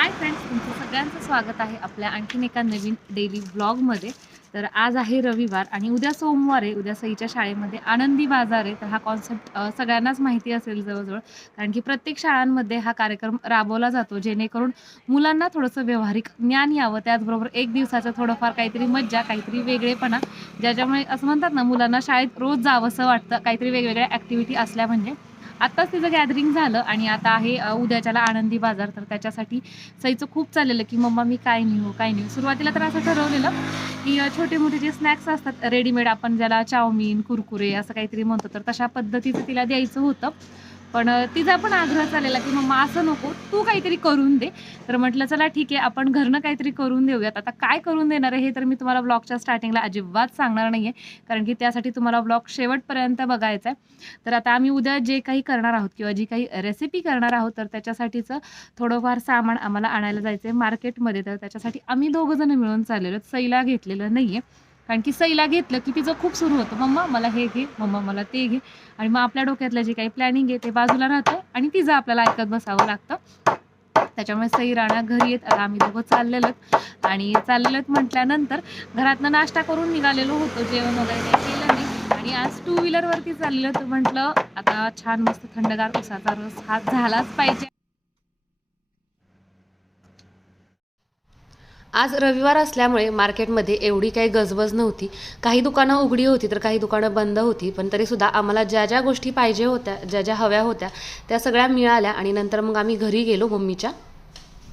Hi friends तुमचं सगळ्यांचं स्वागत आहे आपल्या आणखीन एका नवीन डेली ब्लॉगमध्ये तर आज आहे रविवार आणि उद्या सोमवार आहे. उद्या सईच्या शाळेमध्ये आनंदी बाजार आहे. तर हा कॉन्सेप्ट सगळ्यांनाच माहिती असेल जवळजवळ. कारण की प्रत्येक शाळांमध्ये हा कार्यक्रम राबवला जातो जेणेकरून मुलांना थोडंसं व्यावहारिक ज्ञान यावं. त्याचबरोबर एक दिवसाचं थोडंफार काहीतरी मज्जा काहीतरी वेगळेपणा ज्याच्यामुळे असं म्हणतात ना मुलांना शाळेत रोज जावंसं वाटतं. काहीतरी वेगवेगळ्या ॲक्टिव्हिटी असल्या म्हणजे. आत्ताच तिचं गॅदरिंग झालं आणि आता आहे उद्याच्याला आनंदी बाजार. तर त्याच्यासाठी सईचं खूप चाललेलं की मम्मा मी काय नेऊ काय नेऊ? सुरुवातीला तर असं ठरवलेलं की छोटे मोठे जे स्नॅक्स असतात रेडीमेड आपण ज्याला चाऊमिन कुरकुरे असं काहीतरी म्हणतो तर तशा पद्धतीचं तिला द्यायचं होतं. पण तिचा पण आग्रह चाललेला की मम्मा असं नको तू काहीतरी करून दे. तर म्हटलं चला ठीक आहे आपण घरनं काहीतरी करून देऊयात. आता काय करून देणार आहे हे तर मी तुम्हाला ब्लॉगच्या स्टार्टिंगला अजिबात सांगणार नाही आहे कारण की त्यासाठी तुम्हाला ब्लॉग शेवटपर्यंत बघायचा आहे तर आता आम्ही उद्या जे काही करणार आहोत किंवा जी काही रेसिपी करणार आहोत तर त्याच्यासाठीचं थोडंफार सामान आम्हाला आणायला जायचं आहे मार्केटमध्ये. तर त्याच्यासाठी आम्ही दोघंजणं मिळून चाललेलो सैला घेतलेलं नाही आहे कारण की सईला घेतलं की तिचं खूप सुरू होतं. मम्मा मला हे घे. मम्मा मला ते घे. आणि मग आपल्या डोक्यातलं जे काही प्लॅनिंग आहे ते बाजूला राहतं आणि तिचं आपल्याला ऐकत बसावं लागतं. त्याच्यामुळे सई राणा घरी येत. आता आम्ही दोघं चाललेलो आणि चाललेलं म्हटल्यानंतर घरातनं नाश्ता करून निघालेलो होतो. जेवण वगैरे काही केलं नाही. आणि आज टू व्हीलरवरती चाललेलं तर म्हटलं आता छान मस्त थंडगार उसाचा रस हा झालाच पाहिजे. आज रविवार असल्यामुळे मार्केटमध्ये एवढी काही गजबज नव्हती. काही दुकानं उघडी होती तर काही दुकानं बंद होती. पण तरीसुद्धा आम्हाला ज्या ज्या गोष्टी पाहिजे होत्या ज्या ज्या हव्या होत्या त्या सगळ्या मिळाल्या आणि नंतर मग आम्ही घरी गेलो मम्मीच्या.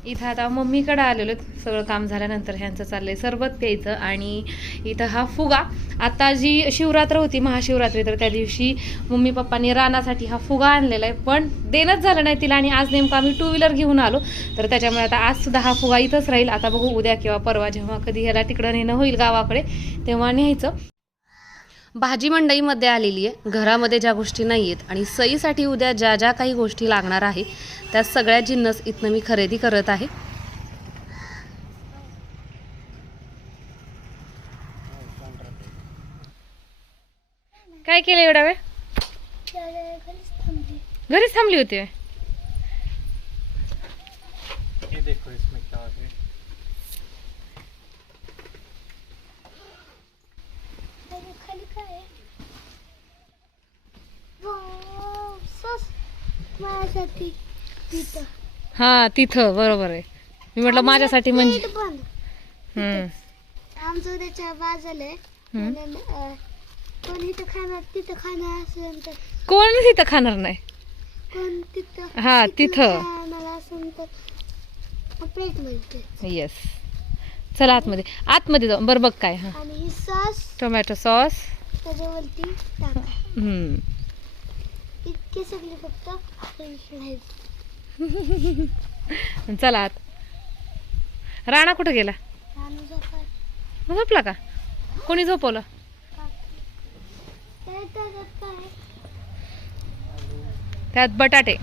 इथं आता मम्मीकडं आलेलो. सगळं काम झाल्यानंतर ह्यांचं चाललंय सरबत प्यायचं आणि इथं हा फुगा. आता जी शिवरात्र होती महाशिवरात्री तर त्या दिवशी मम्मी पप्पांनी रानासाठी हा फुगा आणलेला आहे. पण देणंच झालं नाही तिला आणि आज नेमकं आम्ही टू व्हीलर घेऊन आलो. तर त्याच्यामुळे आता आज सुद्धा हा फुगा इथंच राहील. आता बघू उद्या किंवा परवा जेव्हा कधी ह्याला तिकडं नेणं होईल गावाकडे तेव्हा न्यायचं. भाजी मंडईमध्ये आलेली आहे. घरामध्ये ज्या गोष्टी नाही आहेत आणि सईसाठी उद्या ज्या ज्या काही गोष्टी लागणार आहे त्या सगळ्या जिन्नस इथनं मी खरेदी करत आहे. काय केलं एवढा वेळ? घरीच थांबली होती व्हय? ये देखो इसमें क्या है खाली काय सस माझ्यासाठी तिथं. हा तिथं बरोबर आहे. मी म्हटलं माझ्यासाठी म्हणजे हम्म. आमचं उद्याच्या बाजूला आहे हम्म. आणि, अं, कोण इथं खाणार तिथं खाणार असेल तर कोण तिथं खाणार नाही? कोण तिथं हा, तिथं. खाणार असेल तर प्लेट मिळते येस चला आतमध्ये. आतमध्ये जाऊ. बरं बघ काय हा. आणि ही सॉस टोमॅटो सॉस त्याच्यावरती टाका. हम्म. इतके सगळे फक्त चला आत. राणा कुठं गेला? झोपला का? कोणी झोपवलं? त्यात बटाटे.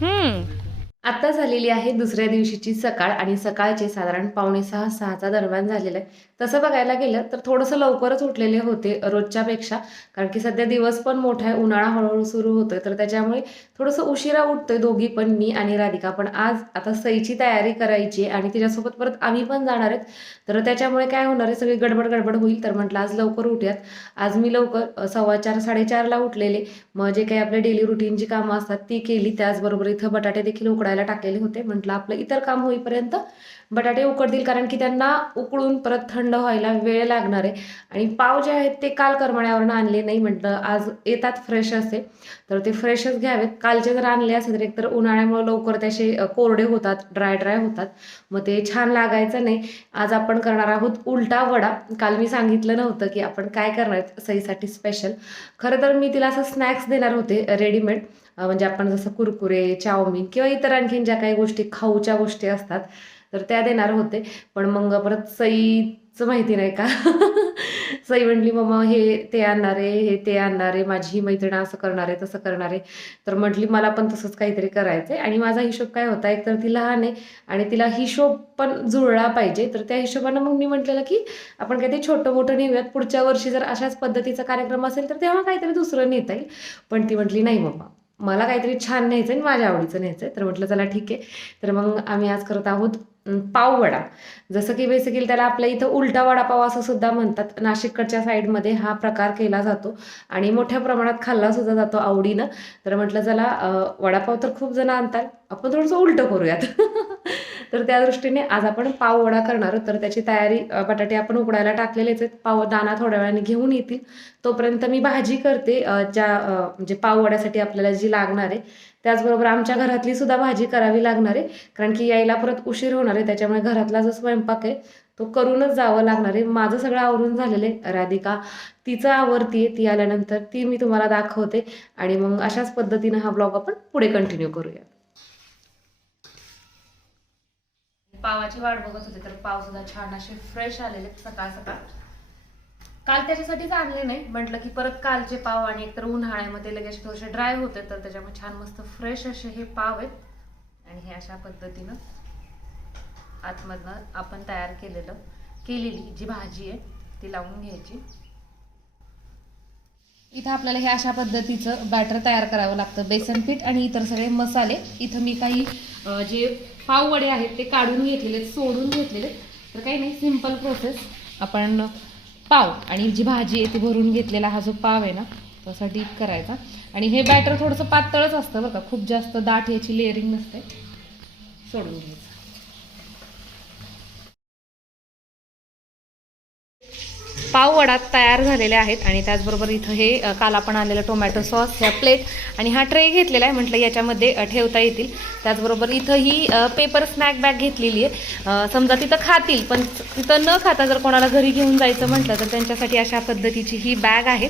हम्म. आता झालेली आहे दुसऱ्या दिवशीची सकाळ आणि सकाळचे साधारण पावणे सहा सहाचा दरम्यान झालेलं आहे. तसं बघायला गेलं तर थोडंसं लवकरच उठलेले होते रोजच्यापेक्षा कारण की सध्या दिवस पण मोठा आहे उन्हाळा हळूहळू सुरू होतोय तर त्याच्यामुळे थोडंसं उशिरा उठतोय दोघी पण मी आणि राधिका. पण आज आता सईची तयारी करायची आहे आणि तिच्यासोबत परत आम्ही पण जाणार आहेत. तर त्याच्यामुळे काय होणार आहे सगळी गडबड गडबड होईल. तर म्हटलं आज लवकर उठूयात. आज मी लवकर सव्वा चार साडेचारला उठलेले. मग जे काही आपल्या डेली रुटीनची कामं असतात ती केली. त्याचबरोबर इथं बटाटे देखील उकडायला टाकलेले होते. म्हटलं आपलं इतर काम होईपर्यंत बटाटे उकडतील कारण की त्यांना उकळून परत थंड व्हायला वेळ लागणार आहे. आणि पाव जे आहेत ते काल करमाळ्यावरनं आणले नाही. म्हटलं आज येतात फ्रेश असे. तर ते फ्रेशच घ्यावेत. कालचे जर आणले असेल तर एकतर उन्हाळ्यामुळे लवकर त्याचे कोरडे होतात ड्राय ड्राय होतात. मग ते छान लागायचं नाही. आज आपण करणार आहोत उलटा वडा. काल मी सांगितलं नव्हतं की आपण काय करणार सईसाठी स्पेशल खरं तर मी तिला असं स्नॅक्स देणार होते रेडीमेड म्हणजे आपण जसं कुरकुरे चाऊमिन किंवा इतर आणखीन ज्या काही गोष्टी खाऊच्या गोष्टी असतात तर त्या देणार होते. पण मग परत सईचं माहिती नाही का? सई म्हटली मम्मा हे ते आणणारे हे ते आणणारे माझी मैत्रीण असं करणार आहे तसं करणारे. तर म्हटली मला पण तसंच काहीतरी करायचं आहे आणि माझा हिशोब काय होता? एक तर ती लहान आहे आणि तिला हिशोब पण जुळला पाहिजे. तर त्या हिशोबानं मग मी म्हटलेलं की आपण काहीतरी छोटं मोठं नेऊयात. पुढच्या वर्षी जर अशाच पद्धतीचा कार्यक्रम असेल तर तेव्हा काहीतरी दुसरं नेता येईल. पण ती म्हटली नाही मम्मा. मला काहीतरी छान न्यायचं आणि माझ्या आवडीचं न्यायचं आहे तर म्हटलं चला ठीक आहे. तर मग आम्ही आज करत आहोत पाववडा जसं की बेसिकली त्याला आपल्या इथं उलटा वडापाव असं सुद्धा म्हणतात. नाशिककडच्या साईडमध्ये हा प्रकार केला जातो आणि मोठ्या प्रमाणात खाल्ला सुद्धा जातो आवडीनं. तर म्हटलं चला वडापाव तर खूप जण आणतात. आपण थोडंसं उलटं करूयात. तर त्या दृष्टीने आज आपण पाववडा करणार तर त्याची तयारी बटाटे आपण उकडायला टाकलेलेच आहेत. पाव दाना थोड्या वेळाने घेऊन येतील. तोपर्यंत मी भाजी करते. ज्या म्हणजे पाववड्यासाठी आपल्याला जी लागणार आहे त्याचबरोबर आमच्या घरातली सुद्धा भाजी करावी लागणार आहे. कारण की यायला परत उशीर होणार आहे. त्याच्यामुळे घरातला जो स्वयंपाक आहे तो करूनच जावं लागणार आहे. माझं सगळं आवरून झालेलं आहे. राधिका तिचं आवरती ती आल्यानंतर ती मी तुम्हाला दाखवते. आणि मग अशाच पद्धतीनं हा ब्लॉग आपण पुढे कंटिन्यू करूया. पावाची वाट बघत होते तर पाव सुद्धा छान असे फ्रेश आलेले सकाळ सकाळ. काल त्याच्यासाठीच आणले नाही म्हटलं की परत कालचे पाव आणि एकतर उन्हाळ्यामध्ये लगेच थोडेसे ड्राय होते तर त्याच्यामुळे छान मस्त फ्रेश असे हे पाव आहेत. आणि हे अशा पद्धतीनं आतमधनं आपण तयार केलेलं केलेली जी भाजी आहे ती लावून घ्यायची. इथं आपल्याला हे अशा पद्धतीचं बॅटर तयार करावं लागतं. बेसन पीठ आणि इतर सगळे मसाले. इथं मी काही जे पाववडे आहेत ते काढून घेतलेले सोडून घेतलेले तर काही नाही सिंपल प्रोसेस आपण पाव आणि जी भाजी आहे ती भरून घेतलेला हा जो पाव आहे ना तसा डीप करायचा. आणि हे बॅटर थोडंसं पातळच असतं बरं का. खूप जास्त दाट याची लेअरिंग नसते. सोडून घ्यायचं. पाववडा तयार झालेल्या आहेत आणि त्याचबरोबर इथं हे काल आपण आणलेलं टोमॅटो सॉस ह्या प्लेट आणि हा ट्रे घेतलेला आहे म्हटलं याच्यामध्ये ठेवता येतील. त्याचबरोबर इथं ही पेपर स्नॅक बॅग घेतलेली आहे. समजा तिथं खातील पण तिथं न खाता जर कोणाला घरी घेऊन जायचं म्हटलं तर त्यांच्यासाठी अशा पद्धतीची ही बॅग आहे.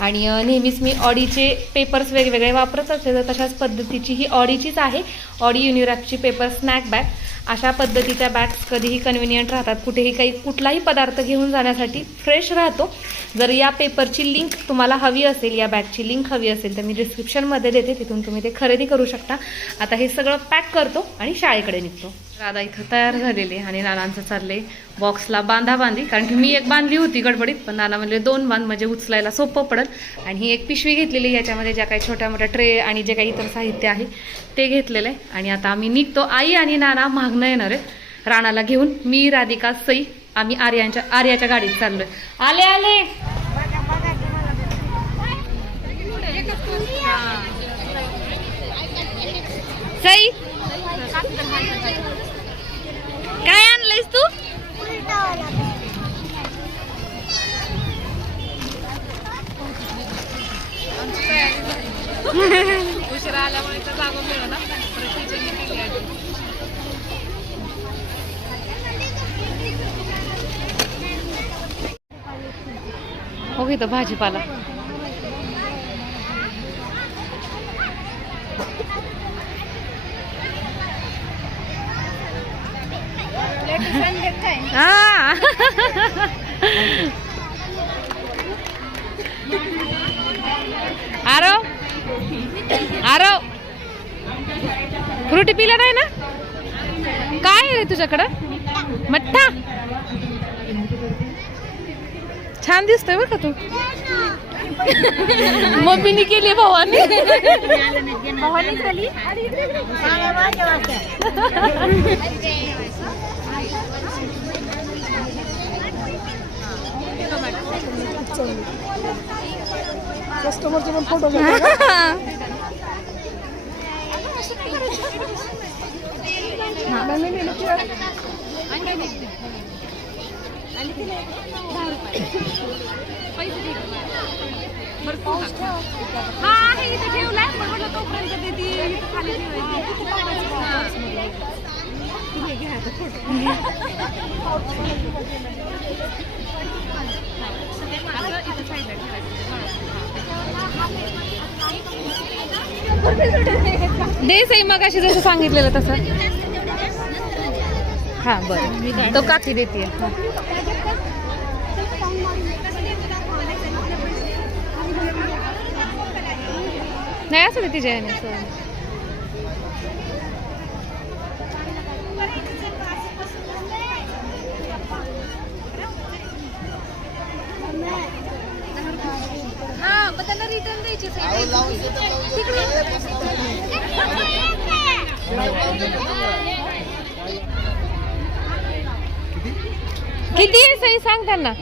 आणि नेहमीच मी ऑडीचे पेपर्स वेगवेगळे वापरत असते तर तशाच पद्धतीची ही ऑडीचीच आहे. ऑडी युनिरॅकची पेपर स्नॅक बॅग. अशा पद्धतीच्या बॅग्स कधीही कन्व्हिनियंट राहतात. कुठेही काही कुठलाही पदार्थ घेऊन जाण्यासाठी फ्रेश राहतो. जर या पेपरची लिंक तुम्हाला हवी असेल या बॅगची लिंक हवी असेल तर मी डिस्क्रिप्शनमध्ये देते. तिथून तुम्ही ते खरेदी करू शकता. आता हे सगळं पॅक करतो आणि शाळेकडे निघतो. राधा इथं तयार झालेले आणि नानांचं चालले बॉक्सला बांधा बांधी कारण की मी एक बांधली होती गडबडीत पण नाना म्हणले दोन बांध म्हणजे उचलायला सोपं पडेल. आणि ही एक पिशवी घेतलेली याच्यामध्ये ज्या काही छोट्या मोठ्या ट्रे आणि जे काही इतर साहित्य आहे ते घेतलेलं आहे. आणि आता आम्ही निघतो. आई आणि नाना मागणं येणार आहे राणाला घेऊन. मी राधिका सई आम्ही आर्यांच्या आर्याच्या गाडीत चाललो आले आले! सई! काय आणलंयस तू? उशिरा आल्यामुळे तर जागो मिळाला हो इथं भाजीपाला हा आरो आरो फ्रुटी पिला नाही ना तुझ्याकडं मठ्ठा? छान दिसतोय बरं का तू. मम्मीने केली भावानी. हा आहे ठेवलाय पण म्हटलं तोपर्यंत ते ती इथं खाली दे सई मग अशी जसं सांगितलेलं तसं हा बरं तो काकी देते नाही असं दे तिच्या ह्याने, असं. हा किती आहे सही सांग त्यांना.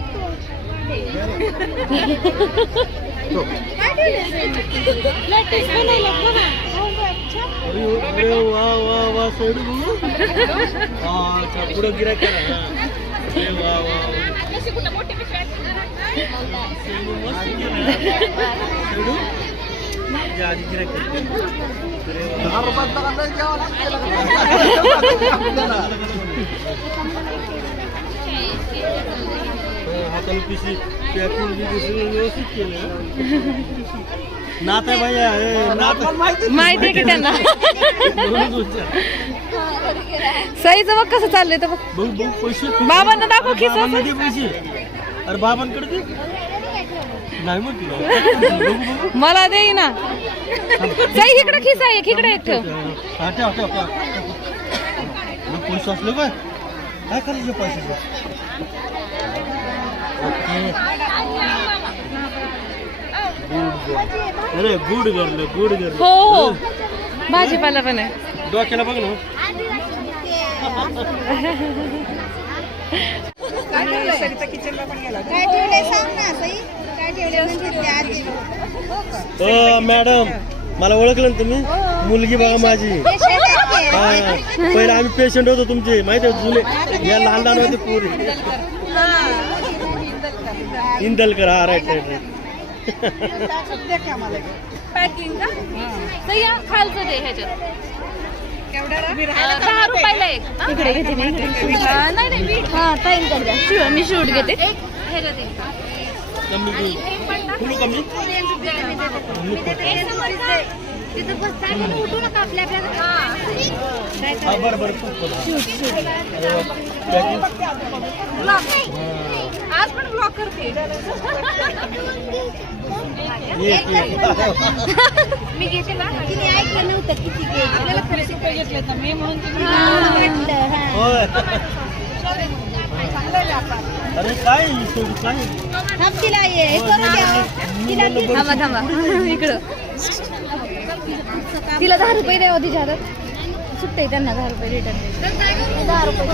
हाताला पिशी पॅकिंग व्यवस्थित केलं. नात आहे भैया हे नात माहिती आहे की त्यांना. म्हणूनच. सईचं बघ कसं चाललंय तर बघ. बघ बघ पैसे बाबांना दाखव अरे खिसा बाबांना दे पैसे. अरे बाबांकडे दे. नाही मग तुला बघू बघू मला दे ना. सई इकडे खिसा एक इकडे एक ठेव. हा, ठेव ठेव ठेव. मग पैसे असले काय? काय करायचे पैसे? अरे गुड गर्ल गुड गर्ल हो हो. भाजीपाला पण आहे. डोक्याला बघ ना. मॅडम मला ओळखलं ना तुम्ही? मुलगी बघा माझी. हा. पहिले आम्ही पेशंट होतो तुमचे. माहिती आहे जुने या लहान लहान होते पुरी. इंदलकर हा राईट राईट राईट पॅकिंग का? सई या, खालचं दे ह्याच्यात. अं, दहा रुपयाला एक. इकडे घेते मी अं, नाही नाही मी हा ताईन कर मी शूट घेते. ह्याच्यात एक. कमी घेऊ फुलं कमी? तिथं बस चालेल उठू नका आपल्या हा. बरं बरं खूप खूप. अरे वा. आज पण ब्लॉक करते ये, ये. मी घेते ना तिने ऐकलं नव्हतं किती घ्यायचं. आपल्याला खर्च घेतले तर मी म्हणून तुम्ही वाटलं, हा. होय अरे काय थांब तिला करू द्या तिला ती- थांबा थांबा इकडं तिला दहा रुपये द्यावं तिच्या हातात सुट्टे त्यांना दहा रुपये रिटर्न दहा रुपये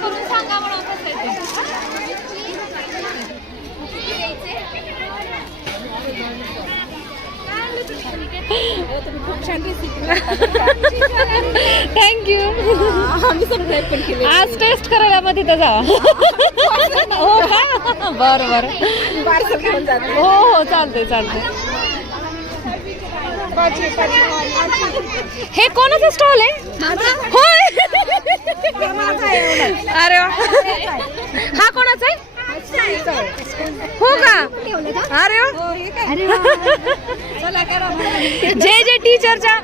हे समर्थ. अगदी ठीक थँक्यू आज टेस्ट करायला मग तिथं जावा हो का? बरं बरं. हो हो चालतंय चालतंय. हे कोणाचं स्टॉल आहे? होय. अरे वा. हा कोणाचा आहे? हो का? अरे वा. जे जे टीचरच्या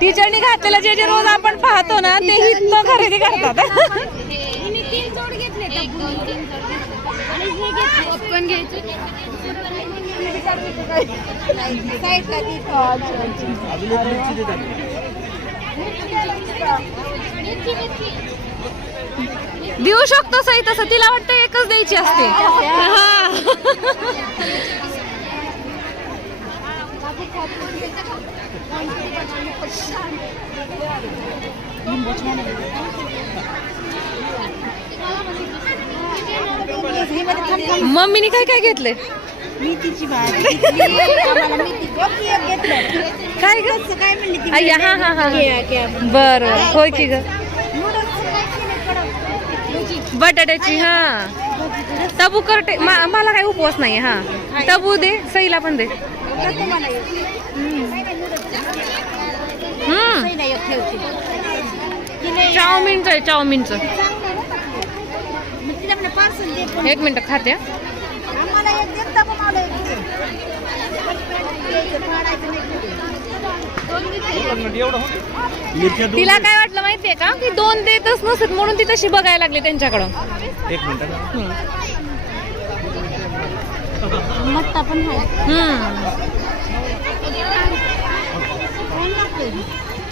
टीचरनी घातलेलं जे जे रोज आपण पाहतो ना ते इथं खरेदी करतात. घ्यायचे देऊ शकतो सही तसं. तिला वाटतं एकच द्यायची असते. हा मम्मीने काय काय घेतले मेथीची भाजी. काय ग? काय म्हणली हा हा हा. बर होय की ग नूडल्स काय केलं कडक? बटाट्याची हा. तबू करते. मला काही उपवास नाही हा. तबू दे सईला पण दे. चाऊमिनचं आहे चाऊमिनचं. एक मिनिट खाते तिला काय वाटलं माहितीये का? की दोन देतच नसत म्हणून ती तशी बघायला लागली त्यांच्याकडं. एक मिनिट पण?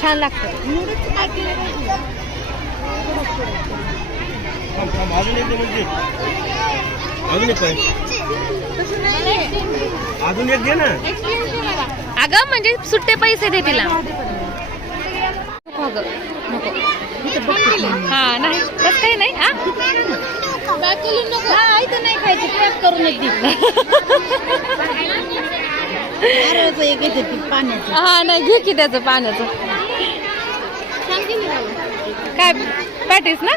छान लागतं? अजून एक दे म्हणजे. ना. घे. अगं म्हणजे सुट्टे पैसे दे तिला. हा नाही. तसं काही नाही हा. इथं नाही खायचं. पॅक करूनच हा नाही घे की त्याचं पाण्याचं. काय पॅटीस ना?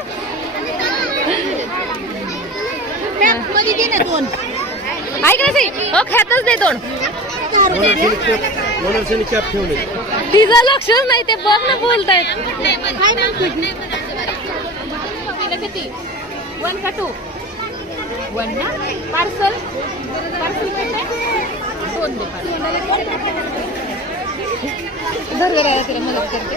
पॅकमध्ये दे ना दोन. ऐक ना सई हो खातच दे दोन. दहा लक्ष कॅप ठेवले तिचं नाही ते बघ ना बोलतायत. किती वन का टू वन ना पार्सल? पार्सल दोन दे धर तिला मदत करते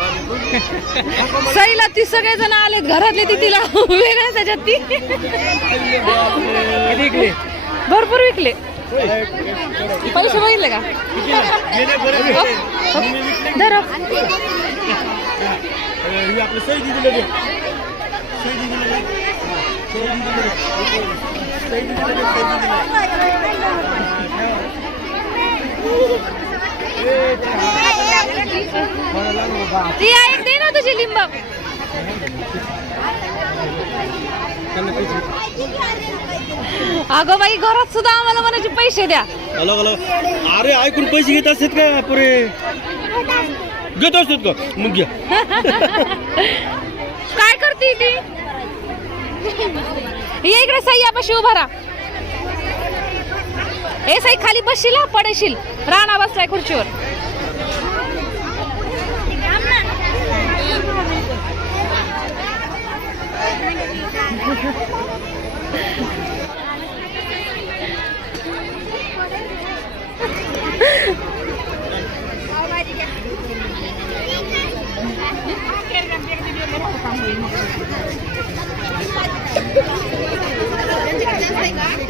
सईला ती सगळे जण आलेत घरातले ती तिला वेगळ्या त्याच्यात ती. भरपूर विकले. पैसे बघितले का? धर. ती एक दे ना तुझी लिंब अगं बाई घरात सुद्धा आम्हाला म्हणायचे पैसे द्या. Hello hello. अरे ऐकून पैसे घेत असतात का पुरे घेत असतात का? मग घ्या. काय करते ती? ये इकडे सह्यापाशी उभा राहा. ए साई खाली बसशील हा, पडेशील. राणा बसलाय खुर्चीवर.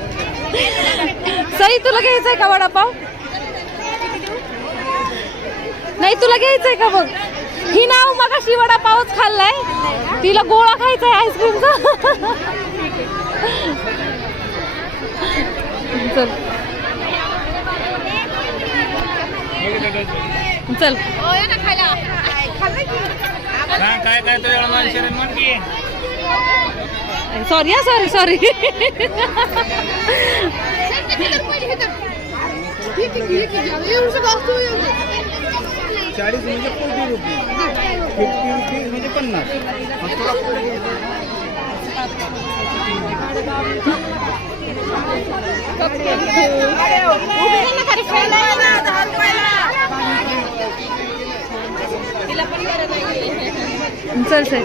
सई तुला घ्यायचंय का वडापाव? नाही तुला घ्यायचंय का बघ? ही नाव मगाशी वडापावच खाल्लाय. तिला गोळा खायचाय आईस्क्रीमचा चल. चल. काय काय सॉरी सॉरी सॉरी चाळीस म्हणजे फोर्टी रुपीज. फिफ्टी रुपीज म्हणजे पन्नास. चल चल.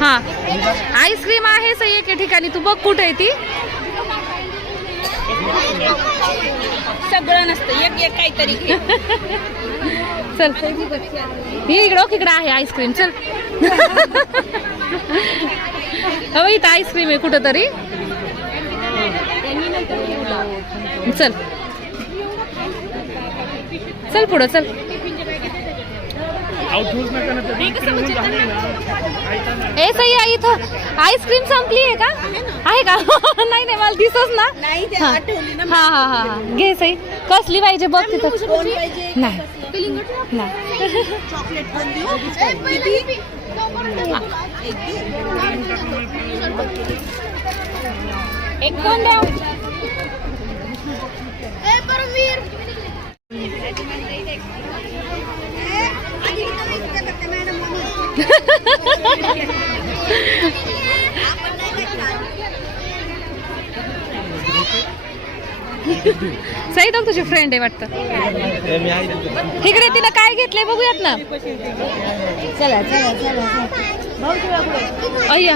हा. आईस्क्रीम आहे सही एके ठिकाणी. तू बघ कुठे आहे ती. सगळं नसतं. एक एक काहीतरी. चल. ये इकडं इकडं आहे आईस्क्रीम. चल. हो इथं आईस्क्रीम आहे कुठं तरी चल. चल पुढं चल. ए सई आई इथं आईस्क्रीम संपली आहे का? आहे का? नाही नाही मला दिसच ना. हा. आठवली ना हा हा. घे सई. कसली पाहिजे बघ तिथं. नाही. नाही चॉकलेट पण देऊ किती? एक कोण द्या सई बघ तुझी फ्रेंड आहे वाटतं. इकडे तिला काय घेतलंय बघूयात ना. चला चला चला. अय्या.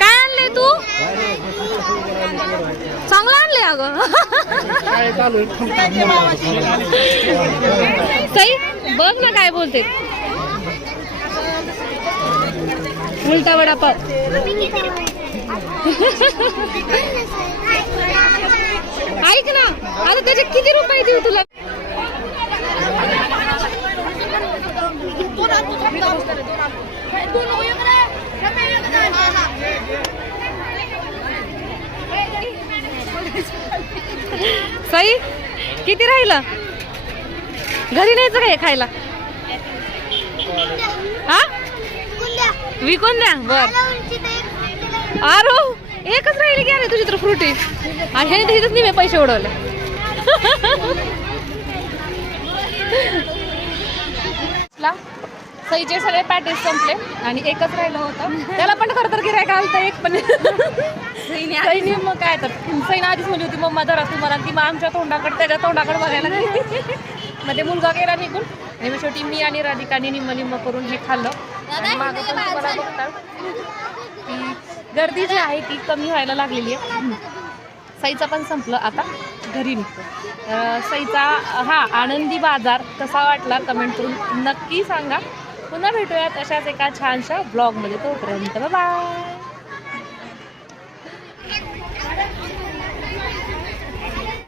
काय आणलंय तू? चांगलं आणलंय अगं. सई बघ ना काय बोलते. उलटा वडापाव. ऐक ना आता त्याचे किती रुपये देऊ तुला? सई किती राहिलं? घरी न्यायचं काय खायला? हा? विकून द्या बर. आरो एकच राहिली की अरे तुझी तर फ्रुटी आणि हे इथंच नाही मी पैसे उडवले. सईचे सगळे पॅटेज संपले आणि एकच राहिलं होतं. त्याला पण खरं तर गिरायक आलं एक पण सईने मग काय तर सईने आधीच म्हणली होती मम्मा जरा तुम्हाला ती मग आमच्या तोंडाकडे त्याच्या तोंडाकडे बघायला मग ते मुलगा गेला निघून. आणि मग शेवटी मी आणि राधिकाने निम्म निम्म करून हे खाल्लं. मागं बघता गर्दी जी आहे ती कमी व्हायला लागलेली आहे. सईचा पण संपलं. आता घरी निघतो. सईचा हा आनंदी बाजार कसा वाटला कमेंट करून नक्की सांगा. पुन्हा भेटूयात अशाच एका छानशा ब्लॉगमध्ये तोपर्यंत बाय